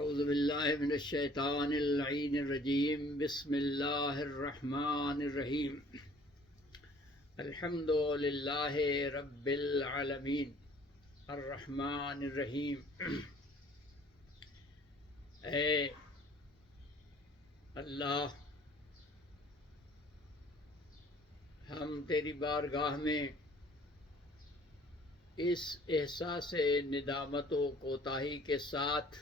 اعوذ باللہ من الشیطان اللعین الرجیم بسم اللہ الرحمن الرحیم الحمد للہ رب العالمین الرحمن الرحیم۔ اے اللہ، ہم تیری بارگاہ میں اس احساس ندامت و کوتاہی کے ساتھ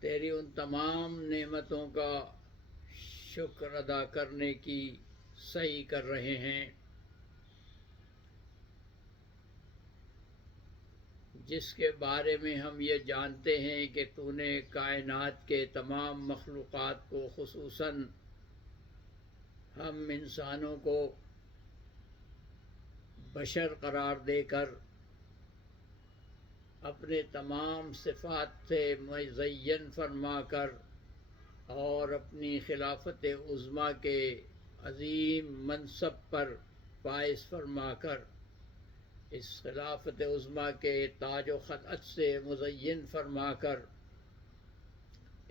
تیری ان تمام نعمتوں کا شکر ادا کرنے کی سعی کر رہے ہیں جس کے بارے میں ہم یہ جانتے ہیں کہ تو نے کائنات کے تمام مخلوقات کو، خصوصاً ہم انسانوں کو بشر قرار دے کر اپنے تمام صفات سے مزین فرما کر اور اپنی خلافت عظمیٰ کے عظیم منصب پر فائز فرما کر اس خلافت عظمیٰ کے تاج و خلعت سے مزین فرما کر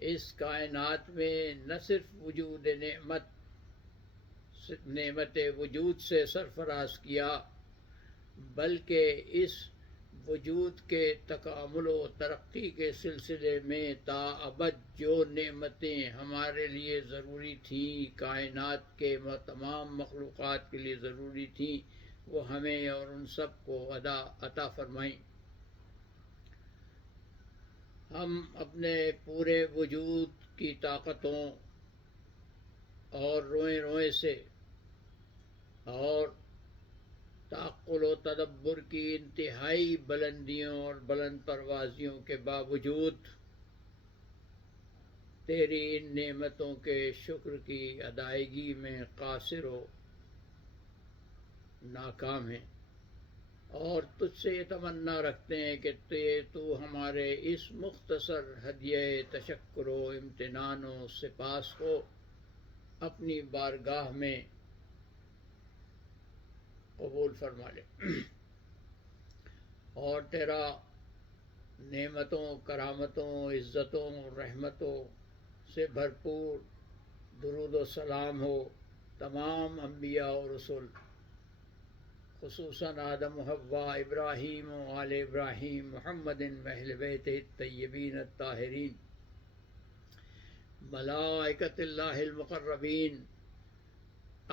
اس کائنات میں نہ صرف وجود نعمت وجود سے سرفراز کیا، بلکہ اس وجود کے تکامل و ترقی کے سلسلے میں تا ابد جو نعمتیں ہمارے لیے ضروری تھیں، کائنات کے تمام مخلوقات کے لیے ضروری تھیں، وہ ہمیں اور ان سب کو عطا فرمائیں۔ ہم اپنے پورے وجود کی طاقتوں اور روئیں روئیں سے اور تعقل و تدبر کی انتہائی بلندیوں اور بلند پروازیوں کے باوجود تیری ان نعمتوں کے شکر کی ادائیگی میں قاصر و ناکام ہیں، اور تجھ سے یہ تمنا رکھتے ہیں کہ تو ہمارے اس مختصر ہدیہ تشکر و امتنان و سپاس کو اپنی بارگاہ میں قبول فرما لے اور تیرا نعمتوں، کرامتوں، عزتوں، رحمتوں سے بھرپور درود و سلام ہو تمام انبیاء و رسول، خصوصاً آدم و حوا، ابراہیم و آل ابراہیم، محمد و اہل بیتہ الطیبین الطاہرین، ملائکۃ اللہ المقربین،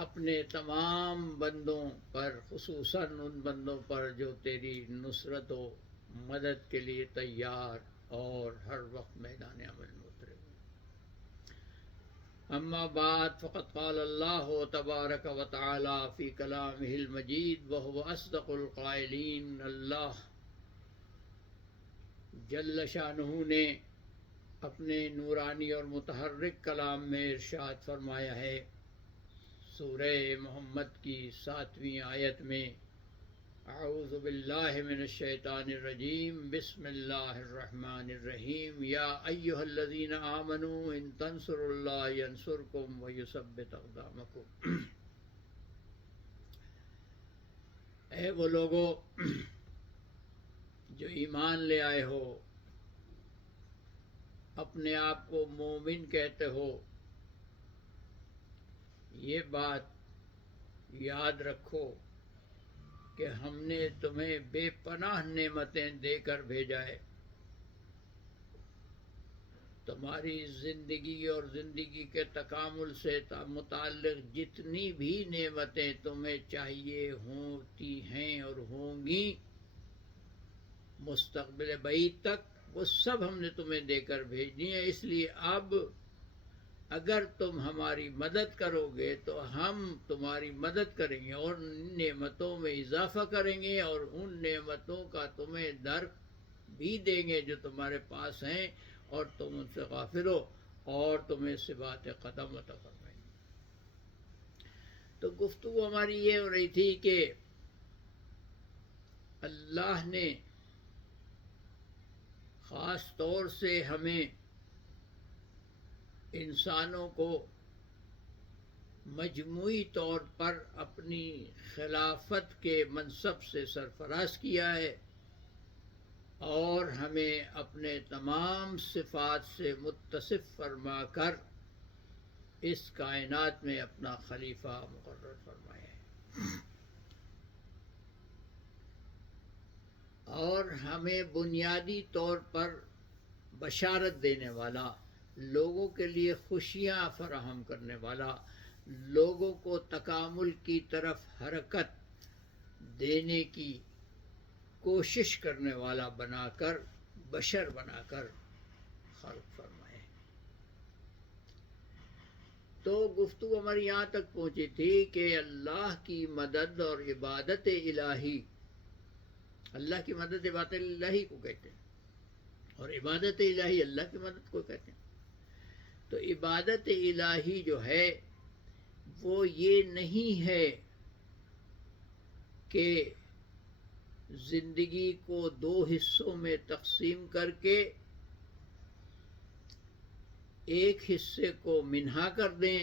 اپنے تمام بندوں پر، خصوصاً ان بندوں پر جو تیری نصرت و مدد کے لیے تیار اور ہر وقت میدان عمل میں اترے ہوئے۔ اما بعد، فقد قال اللہ تبارک و تعالی فی کلامہ المجید وہو اصدق القائلین۔ اللہ جل شانہ نے اپنے نورانی اور متحرک کلام میں ارشاد فرمایا ہے، سورہ محمد کی 7ویں آیت میں، اعوذ باللہ من الشیطان الرجیم بسم اللہ الرحمن الرحیم، یا ایہا الذین آمنوا ان تنصروا اللہ ینصرکم ویثبت اقدامکم۔ اے وہ لوگو جو ایمان لے آئے ہو، اپنے آپ کو مومن کہتے ہو، یہ بات یاد رکھو کہ ہم نے تمہیں بے پناہ نعمتیں دے کر بھیجا ہے۔ تمہاری زندگی اور زندگی کے تکامل سے متعلق جتنی بھی نعمتیں تمہیں چاہیے ہوتی ہیں اور ہوں گی مستقبل بعید تک، وہ سب ہم نے تمہیں دے کر بھیجنی ہے۔ اس لیے اب اگر تم ہماری مدد کرو گے تو ہم تمہاری مدد کریں گے اور ان نعمتوں میں اضافہ کریں گے اور ان نعمتوں کا تمہیں درک بھی دیں گے جو تمہارے پاس ہیں، اور تم ان سے غافل ہو اور تمہیں ثبات قدم عطا فرمائیں گے۔ تو گفتگو ہماری یہ ہو رہی تھی کہ اللہ نے خاص طور سے ہمیں انسانوں کو مجموعی طور پر اپنی خلافت کے منصب سے سرفراز کیا ہے، اور ہمیں اپنے تمام صفات سے متصف فرما کر اس کائنات میں اپنا خلیفہ مقرر فرمائے اور ہمیں بنیادی طور پر بشارت دینے والا، لوگوں کے لیے خوشیاں فراہم کرنے والا، لوگوں کو تکامل کی طرف حرکت دینے کی کوشش کرنے والا بنا کر، بشر بنا کر خلق فرمائے۔ تو گفتگو ہماری یہاں تک پہنچی تھی کہ اللہ کی مدد اور عبادت الہی، اللہ کی مدد عبادت الہی کو کہتے ہیں اور عبادت الہی اللہ کی مدد کو کہتے ہیں۔ تو عبادت الہی جو ہے وہ یہ نہیں ہے کہ زندگی کو دو حصوں میں تقسیم کر کے ایک حصے کو منہا کر دیں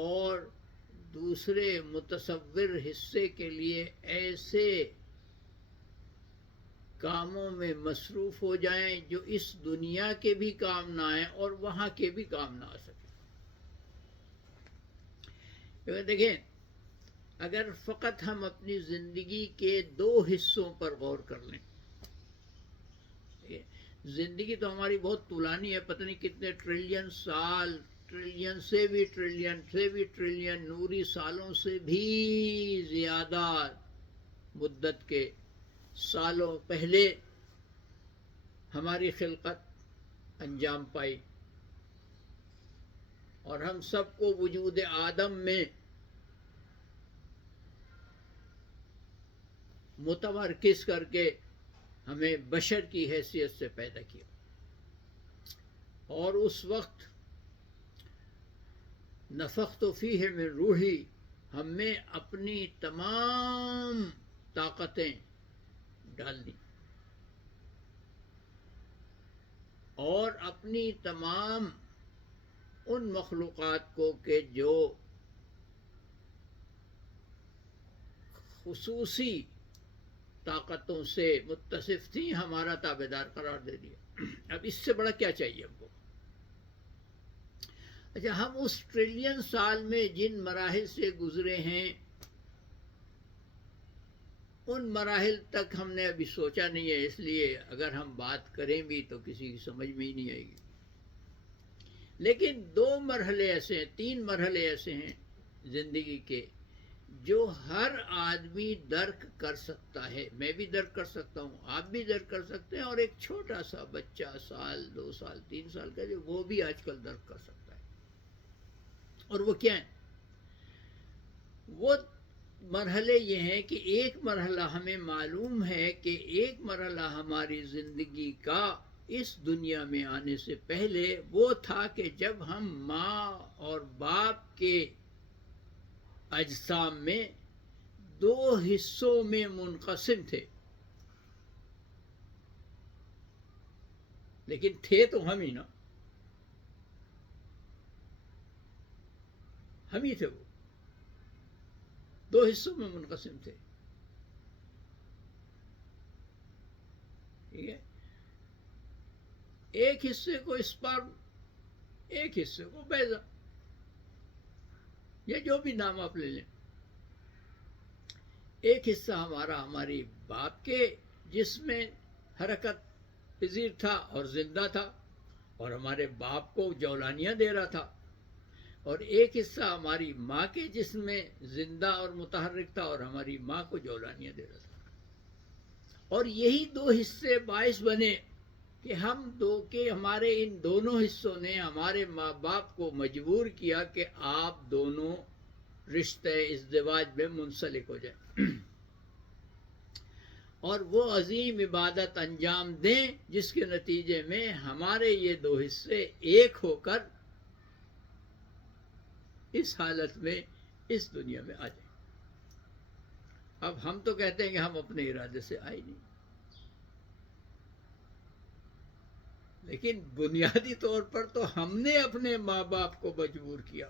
اور دوسرے متصور حصے کے لیے ایسے کاموں میں مصروف ہو جائیں جو اس دنیا کے بھی کام نہ آئیں اور وہاں کے بھی کام نہ آ سکیں۔ دیکھیں، اگر فقط ہم اپنی زندگی کے دو حصوں پر غور کر لیں، زندگی تو ہماری بہت طولانی ہے، پتہ نہیں کتنے ٹریلین سال، ٹریلین سے بھی ٹریلین نوری سالوں سے بھی زیادہ مدت کے سالوں پہلے ہماری خلقت انجام پائی اور ہم سب کو وجود آدم میں متمرکز کر کے ہمیں بشر کی حیثیت سے پیدا کیا، اور اس وقت نفخت فیہ من روحی، ہم میں اپنی تمام طاقتیں ڈال دی اور اپنی تمام ان مخلوقات کو کہ جو خصوصی طاقتوں سے متصف تھیں ہمارا تابعدار قرار دے دیا۔ اب اس سے بڑا کیا چاہیے ہم کو؟ اچھا، ہم اس ٹریلین سال میں جن مراحل سے گزرے ہیں ان مراحل تک ہم نے ابھی سوچا نہیں ہے، اس لیے اگر ہم بات کریں بھی تو کسی کی سمجھ میں ہی نہیں آئے گی۔ لیکن دو مرحلے ایسے ہیں، تین مرحلے ایسے ہیں زندگی کے جو ہر آدمی درک کر سکتا ہے، میں بھی درک کر سکتا ہوں، آپ بھی درک کر سکتے ہیں، اور ایک چھوٹا سا بچہ 1 2 سال 3 سال کا جو وہ بھی آج کل درک کر سکتا ہے۔ اور وہ کیا ہے؟ وہ مرحلے یہ ہیں کہ ایک مرحلہ ہمیں معلوم ہے کہ ایک مرحلہ ہماری زندگی کا اس دنیا میں آنے سے پہلے وہ تھا کہ جب ہم ماں اور باپ کے اجسام میں دو حصوں میں منقسم تھے، لیکن تھے تو ہم ہی نا، ہم ہی تھے، وہ دو حصوں میں منقسم تھے، ٹھیک ہے؟ ایک حصے کو اسپرم، ایک حصے کو بیضہ، یا جو بھی نام آپ لے لیں۔ ایک حصہ ہمارا ہماری باپ کے جسم میں حرکت پذیر تھا اور زندہ تھا اور ہمارے باپ کو جولانیاں دے رہا تھا، اور ایک حصہ ہماری ماں کے جسم میں زندہ اور متحرک تھا اور ہماری ماں کو جولانیاں دے رہا تھا۔ اور یہی دو حصے باعث بنے کہ ہمارے ان دونوں حصوں نے ہمارے ماں باپ کو مجبور کیا کہ آپ دونوں رشتہ ازدواج میں منسلک ہو جائیں اور وہ عظیم عبادت انجام دیں جس کے نتیجے میں ہمارے یہ دو حصے ایک ہو کر اس حالت میں اس دنیا میں آ جائیں۔ اب ہم تو کہتے ہیں کہ ہم اپنے ارادے سے آئے نہیں، لیکن بنیادی طور پر تو ہم نے اپنے ماں باپ کو مجبور کیا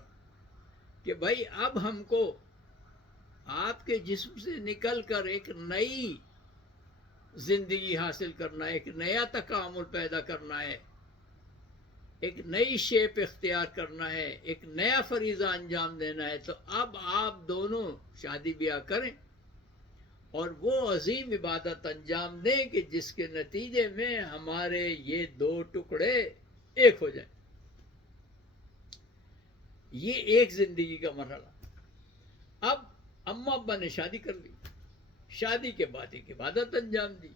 کہ بھائی اب ہم کو آپ کے جسم سے نکل کر ایک نئی زندگی حاصل کرنا ہے، ایک نیا تکامل پیدا کرنا ہے، ایک نئی شیپ اختیار کرنا ہے، ایک نیا فریضہ انجام دینا ہے، تو اب آپ دونوں شادی بیاہ کریں اور وہ عظیم عبادت انجام دیں کہ جس کے نتیجے میں ہمارے یہ دو ٹکڑے ایک ہو جائیں۔ یہ ایک زندگی کا مرحلہ۔ اب اماں ابا نے شادی کر لی، شادی کے بعد ایک عبادت انجام دی،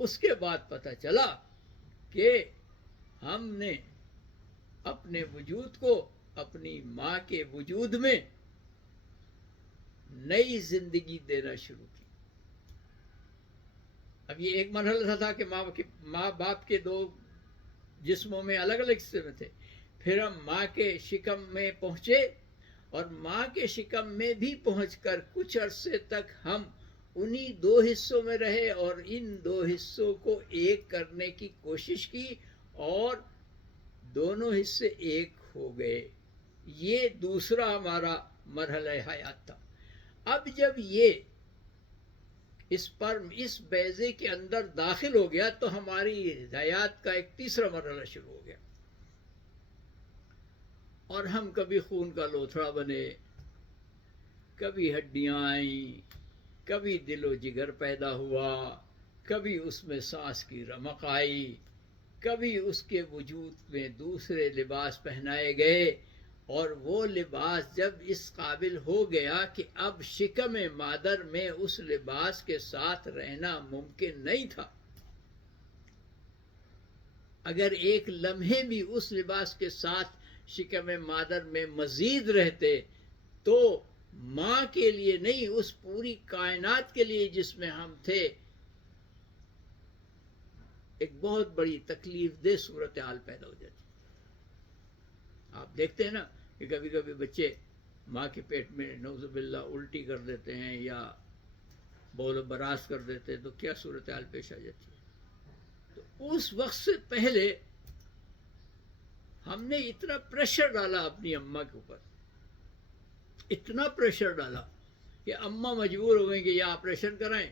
اس کے بعد پتہ چلا کہ ہم نے اپنے وجود کو اپنی ماں کے وجود میں نئی زندگی دینا شروع کی۔ اب یہ ایک مرحلہ تھا کہ ماں باپ کے دو جسموں میں الگ الگ حصے میں تھے، پھر ہم ماں کے شکم میں پہنچے، اور ماں کے شکم میں بھی پہنچ کر کچھ عرصے تک ہم انہی دو حصوں میں رہے اور ان دو حصوں کو ایک کرنے کی کوشش کی، اور دونوں حصے ایک ہو گئے۔ یہ دوسرا ہمارا مرحلہ حیات تھا۔ اب جب یہ اسپرم اس بیضے کے اندر داخل ہو گیا تو ہماری حیات کا ایک تیسرا مرحلہ شروع ہو گیا، اور ہم کبھی خون کا لوتھڑا بنے، کبھی ہڈیاں آئیں، کبھی دل و جگر پیدا ہوا، کبھی اس میں سانس کی رمق آئی، کبھی اس کے وجود میں دوسرے لباس پہنائے گئے، اور وہ لباس جب اس قابل ہو گیا کہ اب شکم مادر میں اس لباس کے ساتھ رہنا ممکن نہیں تھا، اگر ایک لمحے بھی اس لباس کے ساتھ شکم مادر میں مزید رہتے تو ماں کے لیے نہیں، اس پوری کائنات کے لیے جس میں ہم تھے، ایک بہت بڑی تکلیف دہ صورتحال پیدا ہو جاتی۔ آپ دیکھتے ہیں نا کہ کبھی کبھی بچے ماں کے پیٹ میں نعوذ باللہ الٹی کر دیتے ہیں یا بول و براز کر دیتے ہیں، تو کیا صورتحال پیش آ جاتی ہے۔ تو اس وقت سے پہلے ہم نے اتنا پریشر ڈالا اپنی اماں کے اوپر، اتنا پریشر ڈالا کہ اماں مجبور ہو گئیں کہ یا آپریشن کرائیں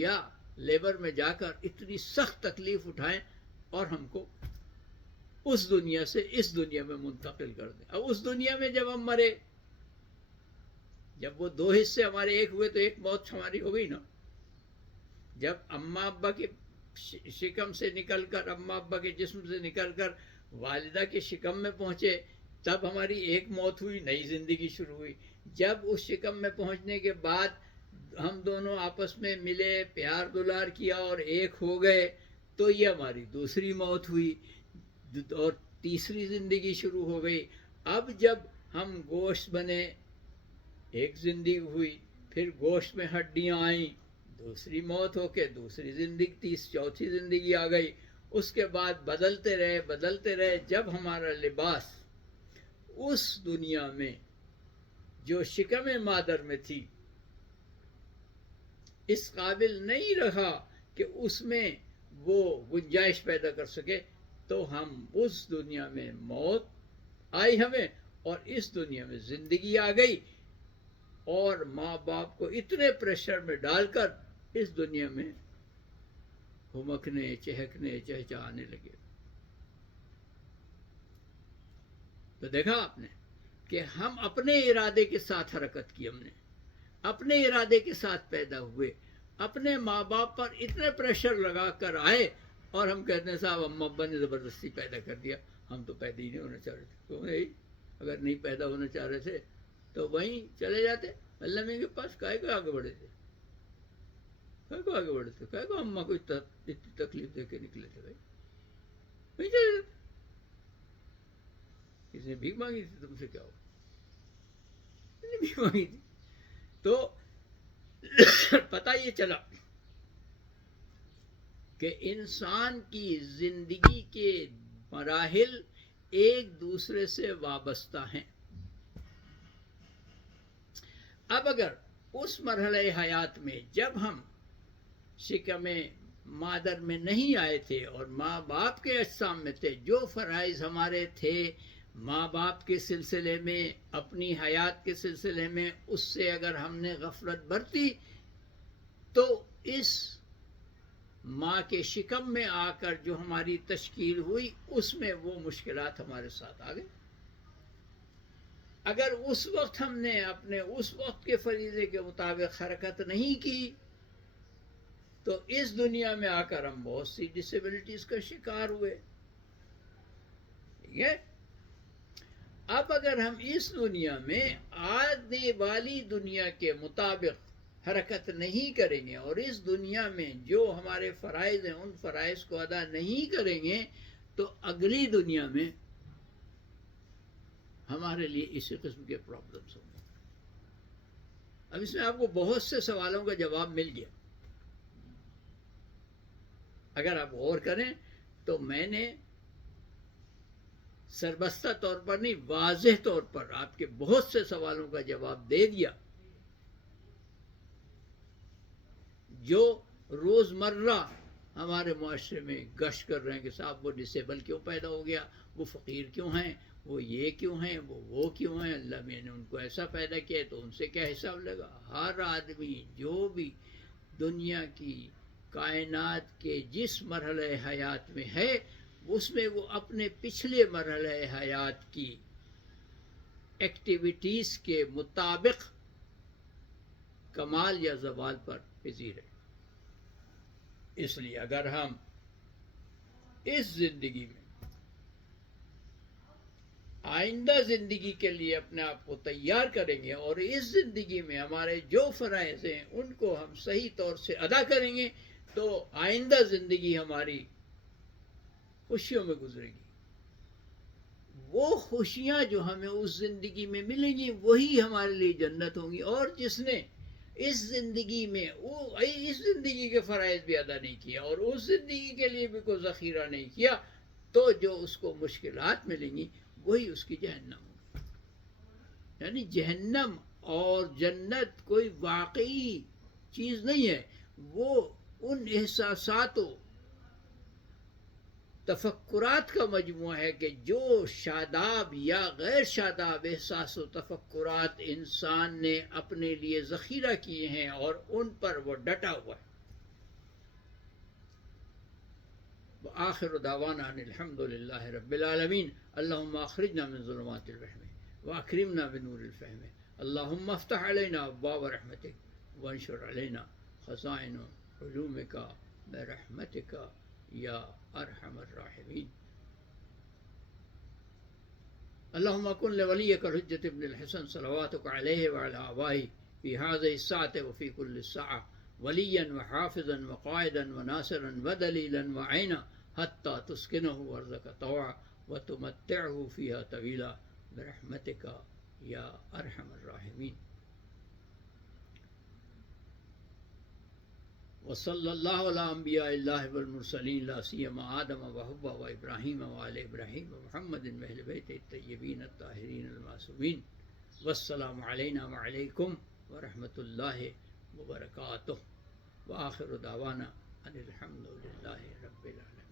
یا لیبر میں جا کر اتنی سخت تکلیف اٹھائیں اور ہم کو اس دنیا سے اس دنیا میں منتقل کر دیں۔ اب اس دنیا میں جب ہم مرے، جب وہ دو حصے ہمارے ایک ہوئے تو ایک موت ہماری ہو گئی نا۔ جب اماں ابا کے شکم سے نکل کر، اماں ابا کے جسم سے نکل کر والدہ کے شکم میں پہنچے، تب ہماری ایک موت ہوئی، نئی زندگی شروع ہوئی۔ جب اس شکم میں پہنچنے کے بعد ہم دونوں آپس میں ملے، پیار دلار کیا اور ایک ہو گئے، تو یہ ہماری دوسری موت ہوئی اور تیسری زندگی شروع ہو گئی۔ اب جب ہم گوشت بنے، ایک زندگی ہوئی، پھر گوشت میں ہڈیاں آئیں، دوسری موت ہو کے دوسری زندگی، چوتھی زندگی آ گئی۔ اس کے بعد بدلتے رہے، جب ہمارا لباس اس دنیا میں جو شکم مادر میں تھی اس قابل نہیں رہا کہ اس میں وہ گنجائش پیدا کر سکے، تو ہم اس دنیا میں موت آئی ہمیں اور اس دنیا میں زندگی آ گئی، اور ماں باپ کو اتنے پریشر میں ڈال کر اس دنیا میں ہمکنے، چہکنے، چہچہانے لگے۔ تو دیکھا آپ نے کہ ہم اپنے ارادے کے ساتھ حرکت کی، ہم نے اپنے ارادے کے ساتھ پیدا ہوئے، اپنے ماں باپ پر اتنے پریشر لگا کر آئے، اور ہم کہتے ہیں صاحب اماں ابا نے زبردستی پیدا کر دیا، ہم تو پیدا ہی نہیں ہونا چاہ رہے تھے۔ تو بھائی اگر نہیں پیدا ہونا چاہ رہے تھے تو وہیں چلے جاتے اللہ میں کے پاس، کائے کو آگے بڑھے تھے، کائے کو آگے بڑھے تھے، کائے کو اماں کو اتنی تکلیف دے کے نکلے تھے، بھائی وہیں چلے جاتے۔ کسی نے بھیک مانگی تھی تم سے، کیا ہو، بھیک مانگی تھی۔ تو پتہ یہ چلا کہ انسان کی زندگی کے مراحل ایک دوسرے سے وابستہ ہیں۔ اب اگر اس مرحلہ حیات میں جب ہم شکم مادر میں نہیں آئے تھے اور ماں باپ کے اجسام میں تھے، جو فرائض ہمارے تھے ماں باپ کے سلسلے میں، اپنی حیات کے سلسلے میں، اس سے اگر ہم نے غفلت برتی تو اس ماں کے شکم میں آ کر جو ہماری تشکیل ہوئی اس میں وہ مشکلات ہمارے ساتھ آ گئے. اگر اس وقت ہم نے اپنے اس وقت کے فریضے کے مطابق حرکت نہیں کی تو اس دنیا میں آ کر ہم بہت سی ڈسیبلٹیز کا شکار ہوئے. ٹھیک ہے. اب اگر ہم اس دنیا میں آنے والی دنیا کے مطابق حرکت نہیں کریں گے اور اس دنیا میں جو ہمارے فرائض ہیں ان فرائض کو ادا نہیں کریں گے تو اگلی دنیا میں ہمارے لیے اسی قسم کے پرابلمس ہوں گے. اب اس میں آپ کو بہت سے سوالوں کا جواب مل گیا. اگر آپ غور کریں تو میں نے سربستہ طور پر نہیں، واضح طور پر آپ کے بہت سے سوالوں کا جواب دے دیا جو روزمرہ ہمارے معاشرے میں گشت کر رہے ہیں کہ صاحب وہ ڈسیبل کیوں پیدا ہو گیا، وہ فقیر کیوں ہیں، وہ یہ کیوں ہیں، وہ کیوں ہیں، اللہ میں نے ان کو ایسا پیدا کیا تو ان سے کیا حساب لگا. ہر آدمی جو بھی دنیا کی کائنات کے جس مرحلہ حیات میں ہے اس میں وہ اپنے پچھلے مرحلہ حیات کی ایکٹیویٹیز کے مطابق کمال یا زوال پر پذیر ہے. اس لیے اگر ہم اس زندگی میں آئندہ زندگی کے لیے اپنے آپ کو تیار کریں گے اور اس زندگی میں ہمارے جو فرائض ہیں ان کو ہم صحیح طور سے ادا کریں گے تو آئندہ زندگی ہماری خوشیوں میں گزرے گی. وہ خوشیاں جو ہمیں اس زندگی میں ملیں گی وہی ہمارے لیے جنت ہوں گی. اور جس نے اس زندگی میں اس زندگی کے فرائض بھی ادا نہیں کیا اور اس زندگی کے لیے بھی کوئی ذخیرہ نہیں کیا تو جو اس کو مشکلات ملیں گی وہی اس کی جہنم ہوگی. یعنی جہنم اور جنت کوئی واقعی چیز نہیں ہے، وہ ان احساسات و تفکرات کا مجموعہ ہے کہ جو شاداب یا غیر شاداب احساس و تفکرات انسان نے اپنے لیے ذخیرہ کیے ہیں اور ان پر وہ ڈٹا ہوا ہے. وآخر دعوانا ان الحمد للہ رب العالمین. اللہم اخرجنا من ظلمات الوہم واکرمنا بنور الفہم. اللہم افتح علینا ابواب رحمتک وانشر علینا خزائن علومک برحمتک یا ارحم الراحمین. اللہم کن لولیک الحجۃ ابن الحسن صلواتک علیہ وعلی آبائہ فی هذه الساعة وفی کل الساعة ولیا وحافظا وقائدا وناصرا ودلیلا وعینا حتی تسکنہ ارضک طوعا وتمتعہ فیہا طویلا برحمتک یا ارحم الراحمین. وصلی اللہ علی انبیاء اللہ والمرسلین لا سیما آدم وحوا وابراہیم وآل ابراہیم ومحمد واہل بیت الطیبین الطاہرین المعصومین. والسلام علینا وعلیکم ورحمۃ اللہ وبرکاتہ. وآخر دعوانا ان الحمد للہ رب العالمین.